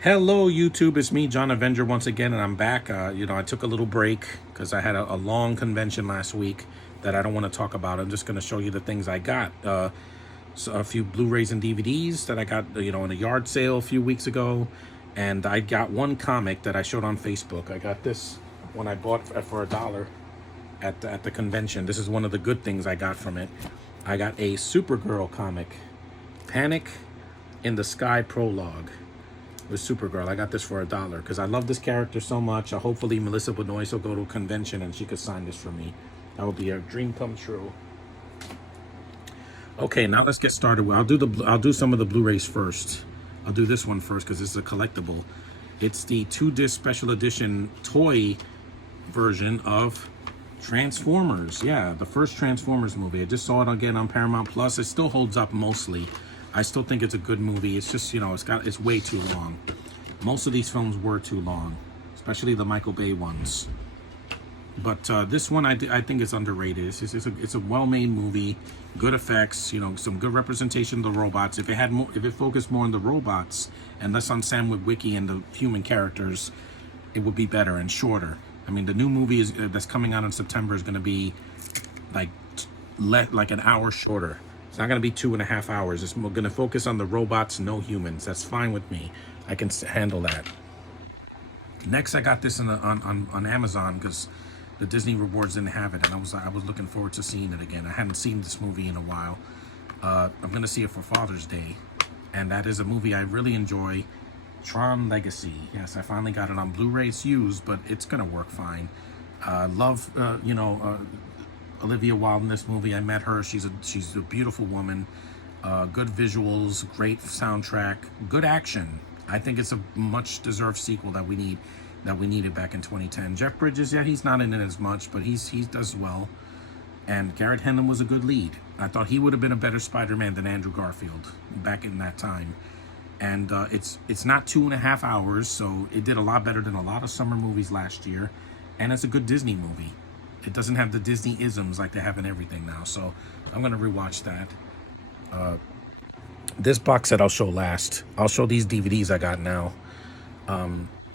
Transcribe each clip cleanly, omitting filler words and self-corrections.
Hello, YouTube. It's me, John Avenger, once again, and I'm back. I took a little break because I had a long convention last week that I don't want to talk about. I'm just going to show you the things I got. So a few Blu-rays and DVDs that I got, in a yard sale a few weeks ago, and I got one comic that I showed on Facebook. I got this one I bought for $1 at the convention. This is one of the good things I got from it. I got a Supergirl comic, Panic in the Sky Prologue with Supergirl. I got this for $1 because I love this character so much. Hopefully Melissa Benoist will go to a convention and she could sign this for me. That would be a dream come true. Okay, now let's get started. I'll do some of the Blu-rays first. I'll do this one first because this is a collectible. It's the 2-disc special edition toy version of Transformers. Yeah, the first Transformers movie. I just saw it again on Paramount Plus. It still holds up mostly. I still think it's a good movie. It's just, it's way too long. Most of these films were too long, especially the Michael Bay ones. But this one, I think it's underrated. It's a well-made movie, good effects, some good representation of the robots. If it focused more on the robots and less on Sam Witwicky and the human characters, it would be better and shorter. I mean, the new movie that's coming out in September is going to be like an hour shorter. It's not going to be 2.5 hours. It's going to focus on the robots, no humans. That's fine with me. I can handle that. Next, I got this on Amazon because the Disney Rewards didn't have it, and I was looking forward to seeing it again. I hadn't seen this movie in a while. I'm going to see it for Father's Day, and that is a movie I really enjoy. Tron Legacy. Yes, I finally got it on Blu-ray. It's used, but it's going to work fine. Love, Olivia Wilde in this movie. I met her. She's a beautiful woman. Good visuals, great soundtrack, good action. I think it's a much deserved sequel that we needed back in 2010. Jeff Bridges, yeah, he's not in it as much, but he does well. And Garrett Hedlund was a good lead. I thought he would have been a better Spider-Man than Andrew Garfield back in that time. And it's not 2.5 hours, so it did a lot better than a lot of summer movies last year. And it's a good Disney movie. It doesn't have the Disney isms like they have in everything now, so I'm going to rewatch that. This box set I'll show last. I'll show these DVDs I got now.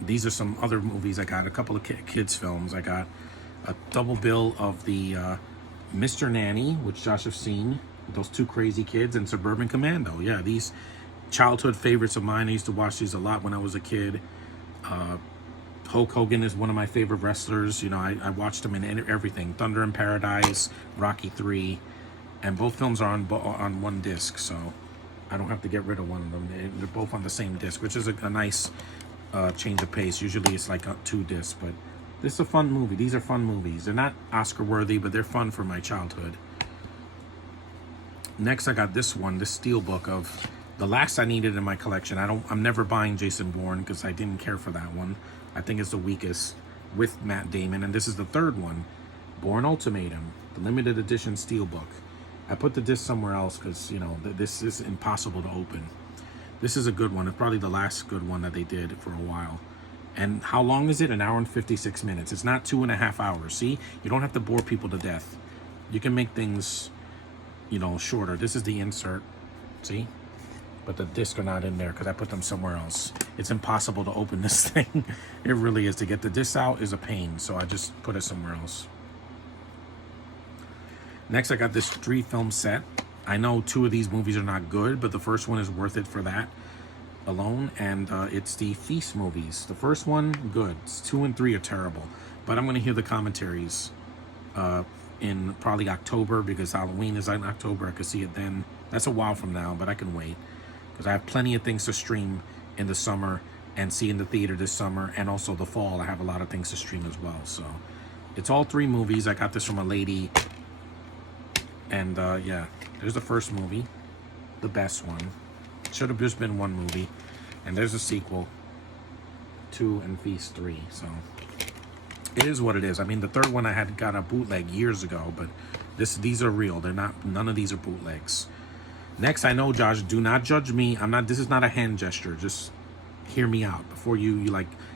These are some other movies I got, a couple of kids' films. I got a double bill of the Mr. Nanny, which Josh have seen, those two crazy kids, and Suburban Commando. Yeah, these childhood favorites of mine. I used to watch these a lot when I was a kid. Hulk Hogan is one of my favorite wrestlers. I watched him in everything. Thunder in Paradise, Rocky 3, and both films are on one disc, so I don't have to get rid of one of them. They're both on the same disc, which is a nice change of pace. Usually it's like 2 discs, but this is a fun movie. These are fun movies. They're not Oscar worthy, but they're fun for my childhood. Next, I got this one, this steelbook of the last I needed in my collection. I'm never buying Jason Bourne because I didn't care for that one. I think it's the weakest with Matt Damon, and this is the third one, Bourne Ultimatum, the limited edition steelbook. I put the disc somewhere else because this is impossible to open. This is a good one. It's probably the last good one that they did for a while. And how long is it? 1 hour and 56 minutes. It's not 2.5 hours. See, you don't have to bore people to death. You can make things, shorter. This is the insert. See? But the discs are not in there because I put them somewhere else. It's impossible to open this thing. It really is. To get the disc out is a pain, so I just put it somewhere else. Next, I got this 3-film set. I know 2 of these movies are not good, but the first one is worth it for that alone, and it's the Feast movies. The first one, good. 2 and 3 are terrible, but I'm going to hear the commentaries in probably October because Halloween is in October. I could see it then. That's a while from now, but I can wait because I have plenty of things to stream in the summer and see in the theater this summer, and also the fall. I have a lot of things to stream as well. So it's all 3 movies. I got this from a lady, and yeah, there's the first movie, the best one. Should have just been 1 movie, and there's a sequel, 2 and Feast 3. So it is what it is. I mean, the third one I had got a bootleg years ago, but these are real. They're not. None of these are bootlegs. Next, I know, Josh, do not judge me. This is not a hand gesture. Just hear me out before you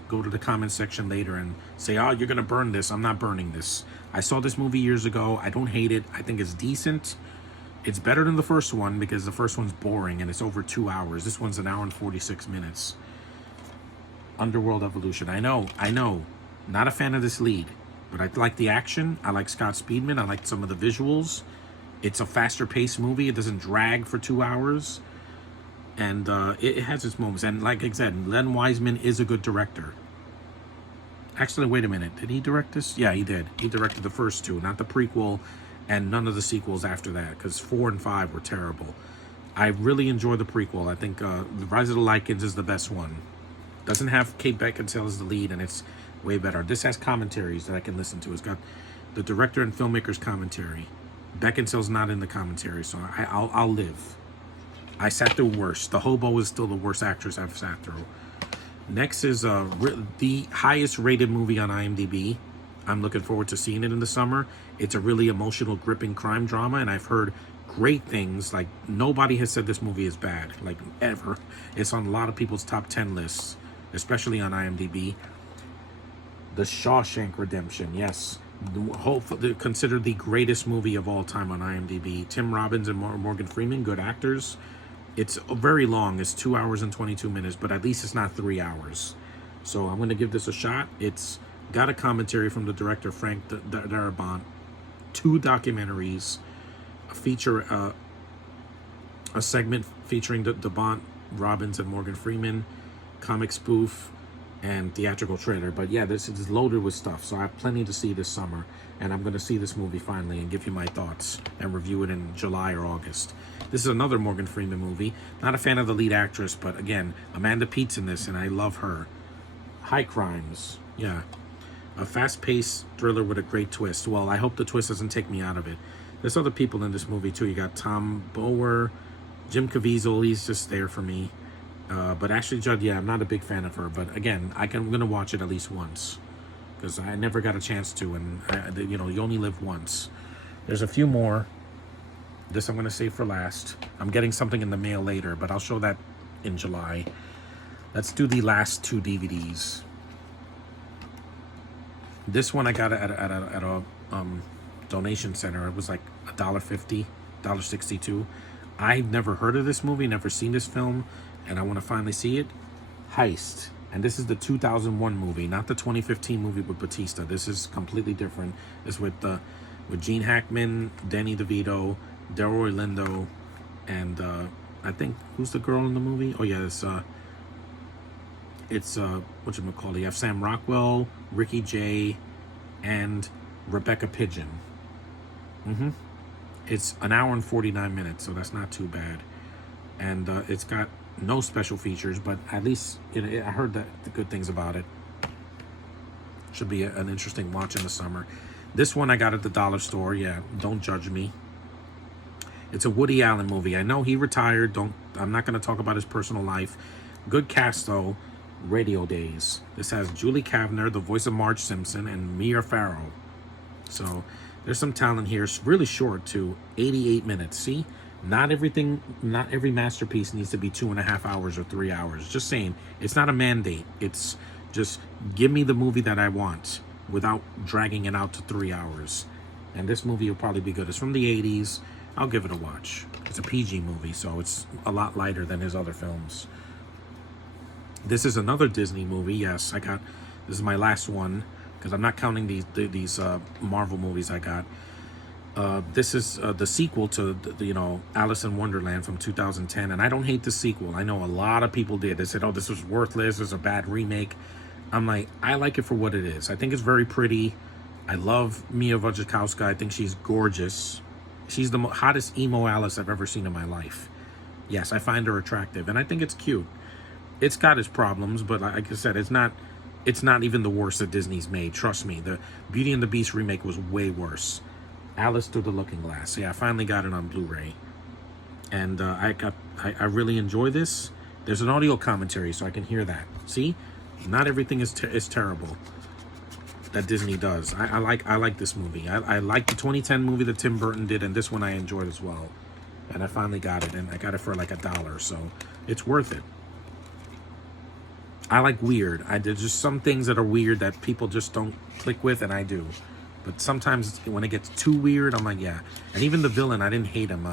go to the comment section later and say, oh, you're gonna burn this. I'm not burning this. I saw this movie years ago. I don't hate it. I think it's decent. It's better than the first one because the first one's boring and it's over 2 hours. This one's 1 hour and 46 minutes. Underworld Evolution. I know. Not a fan of this lead, but I like the action. I like Scott Speedman. I like some of the visuals. It's a faster paced movie. It doesn't drag for 2 hours. And it has its moments. And like I said, Len Wiseman is a good director. Actually, wait a minute. Did he direct this? Yeah, he did. He directed the first two, not the prequel, and none of the sequels after that, because 4 and 5 were terrible. I really enjoy the prequel. I think The Rise of the Lycans is the best one. Doesn't have Kate Beckinsale as the lead, and it's way better. This has commentaries that I can listen to. It's got the director and filmmaker's commentary. Beckinsale's not in the commentary, so I'll live. I sat through worse. The Hobo is still the worst actress I've sat through. Next is the highest rated movie on IMDb. I'm looking forward to seeing it in the summer. It's a really emotional, gripping crime drama, and I've heard great things. Like, nobody has said this movie is bad, like, ever. It's on a lot of people's top 10 lists, especially on IMDb. The Shawshank Redemption, yes. Considered the greatest movie of all time on IMDb. Tim Robbins and Morgan Freeman, good actors. It's very long. It's 2 hours and 22 minutes, but at least it's not 3 hours. So I'm going to give this a shot. It's got a commentary from the director, Frank Darabont, 2 documentaries, a segment featuring Darabont, Robbins, and Morgan Freeman, comic spoof, and theatrical trailer. But yeah, this is loaded with stuff, so I have plenty to see this summer, and I'm going to see this movie finally and give you my thoughts and review it in July or August. This is another Morgan Freeman movie. Not a fan of the lead actress, but again, Amanda Peet's in this, and I love her. High Crimes, yeah. A fast-paced thriller with a great twist. Well, I hope the twist doesn't take me out of it. There's other people in this movie, too. You got Tom Bower, Jim Caviezel, he's just there for me. But Ashley Judd, yeah, I'm not a big fan of her. But again, I'm going to watch it at least once, because I never got a chance to, and you only live once. There's a few more. This I'm going to save for last. I'm getting something in the mail later, but I'll show that in July. Let's do the last 2 DVDs. This one I got at a donation center. It was like $1.50, $1.62. I've never heard of this movie, never seen this film, and I want to finally see it. Heist. And this is the 2001 movie, not the 2015 movie with Batista. This is completely different. It's with Gene Hackman, Danny DeVito, Delroy Lindo, and I think, who's the girl in the movie? Oh yeah, it's whatchamacallit. You have Sam Rockwell, Ricky Jay, and Rebecca Pidgeon. It's an hour and 49 minutes, so that's not too bad. And it's got no special features, but at least I heard the good things about it. Should be an interesting watch in the summer. This one I got at the dollar store. Yeah, don't judge me. It's a Woody Allen movie. I know he retired. I'm not going to talk about his personal life. Good cast though. Radio Days. This has Julie Kavner, the voice of Marge Simpson, and Mia Farrow. So there's some talent here. It's really short too. 88 minutes. See, not every masterpiece needs to be 2.5 hours or 3 hours. Just saying, it's not a mandate. It's just give me the movie that I want without dragging it out to 3 hours. And this movie will probably be good. It's from the 80s. I'll give it a watch. It's a PG movie, so it's a lot lighter than his other films. This is another Disney movie. Yes, this is my last one, because I'm not counting these Marvel movies I got. This is the sequel to Alice in Wonderland from 2010, and I don't hate the sequel. I know a lot of people did. They said, oh, this was worthless, this is a bad remake. I'm like, I like it for what it is. I think it's very pretty. I love Mia Wasikowska. I think she's gorgeous. She's the hottest emo Alice I've ever seen in my life. Yes, I find her attractive, and I think it's cute. It's got its problems, but like I said, it's not even the worst that Disney's made. Trust me, the Beauty and the Beast remake was way worse. Alice Through the Looking Glass. Yeah, I finally got it on Blu-ray, and I really enjoy this. There's an audio commentary, so I can hear that. See, not everything is terrible that Disney does. I like this movie. I like the 2010 movie that Tim Burton did, and this one I enjoyed as well. And I finally got it, and I got it for like $1, so it's worth it. I like weird. There's just some things that are weird that people just don't click with, and I do. But sometimes when it gets too weird, I'm like, yeah. And even the villain, I didn't hate him.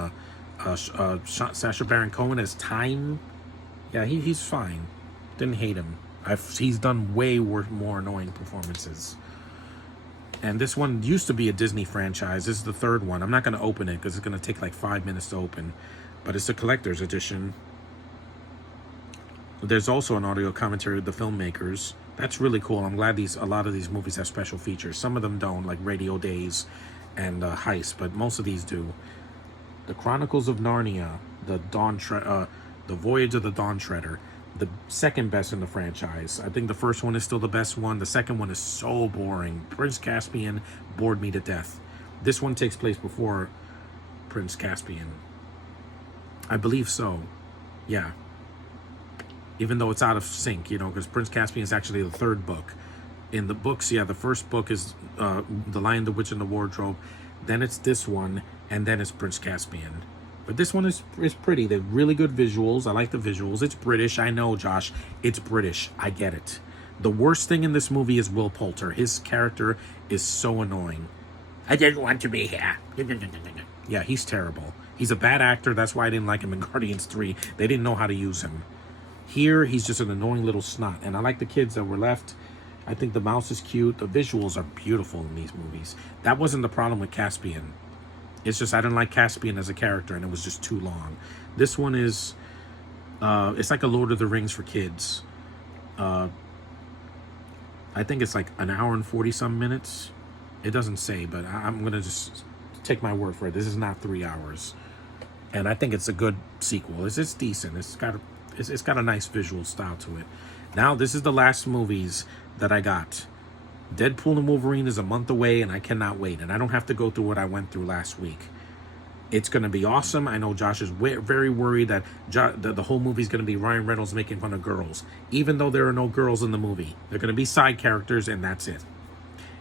Sacha Baron Cohen as Time. Yeah, he's fine. Didn't hate him. He's done way more annoying performances. And this one used to be a Disney franchise. This is the third one. I'm not going to open it because it's going to take like 5 minutes to open. But it's a collector's edition. There's also an audio commentary of the filmmakers. That's really cool. I'm glad a lot of these movies have special features. Some of them don't, like Radio Days and Heist, but most of these do. The Chronicles of Narnia, the Voyage of the Dawn Treader, the second best in the franchise. I think the first one is still the best one. The second one is so boring. Prince Caspian bored me to death. This one takes place before Prince Caspian. I believe so. Yeah. Even though it's out of sync, you know, because Prince Caspian is actually the third book. In the books, yeah, the first book is The Lion, the Witch, and the Wardrobe. Then it's this one, and then it's Prince Caspian. But this one is pretty. They're really good visuals. I like the visuals. It's British. I know, Josh. It's British. I get it. The worst thing in this movie is Will Poulter. His character is so annoying. I didn't want to be here. Yeah, he's terrible. He's a bad actor. That's why I didn't like him in Guardians 3. They didn't know how to use him. Here, he's just an annoying little snot. And I like the kids that were left. I think the mouse is cute. The visuals are beautiful in these movies. That wasn't the problem with Caspian. It's just I didn't like Caspian as a character, and it was just too long. This one is, it's like a Lord of the Rings for kids. I think it's like an hour and 40-some minutes. It doesn't say, but I'm going to just take my word for it. This is not 3 hours. And I think it's a good sequel. It's decent. It's got a nice visual style to it. Now, this is the last movies that I got. Deadpool and Wolverine is a month away, and I cannot wait. And I don't have to go through what I went through last week. It's going to be awesome. I know Josh is very worried that the whole movie is going to be Ryan Reynolds making fun of girls. Even though there are no girls in the movie. They're going to be side characters, and that's it.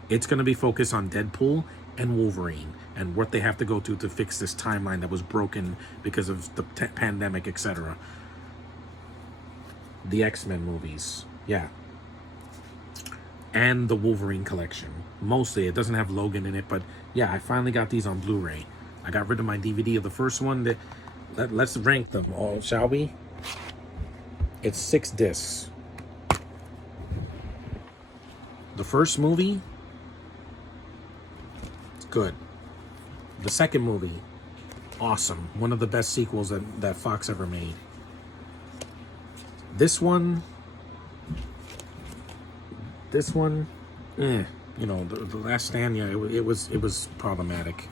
It's going to be focused on Deadpool and Wolverine and what they have to go through to fix this timeline that was broken because of the pandemic, etc. The X-Men movies. Yeah. And the Wolverine collection. Mostly. It doesn't have Logan in it, but yeah, I finally got these on Blu-ray. I got rid of my DVD of the first one. Let's rank them all, shall we? It's 6 discs. The first movie, it's good. The second movie, awesome. One of the best sequels that Fox ever made. This one, you know, the Last Stand, yeah, it was problematic.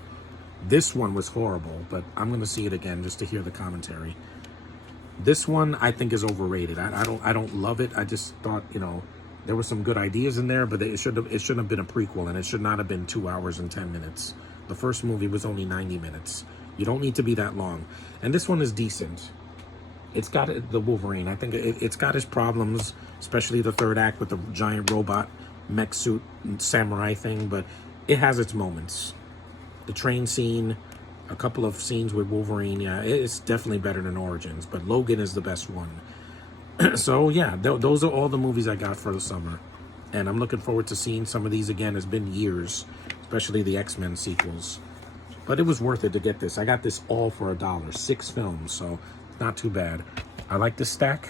This one was horrible, but I'm gonna see it again just to hear the commentary. This one I think is overrated. I don't love it. I just thought, you know, there were some good ideas in there, but it shouldn't have been a prequel, and it should not have been 2 hours and 10 minutes. The first movie was only 90 minutes. You don't need to be that long. And this one is decent. It's got the Wolverine. I think it's got his problems, especially the third act with the giant robot mech suit samurai thing, but it has its moments. The train scene, a couple of scenes with Wolverine, yeah, it's definitely better than Origins, but Logan is the best one. So yeah, those are all the movies I got for the summer. And I'm looking forward to seeing some of these again. It's been years, especially the X-Men sequels. But it was worth it to get this. I got this all for $1, 6 films, so not too bad. I like this stack.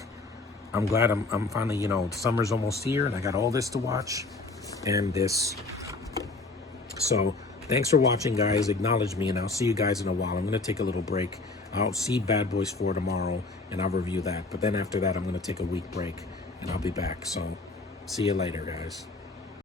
I'm glad I'm finally, you know, summer's almost here and I got all this to watch and this. So thanks for watching, guys. Acknowledge me, and I'll see you guys in a while. I'm going to take a little break. I'll see Bad Boys 4 tomorrow, and I'll review that. But then after that, I'm going to take a week break, and I'll be back. So see you later, guys.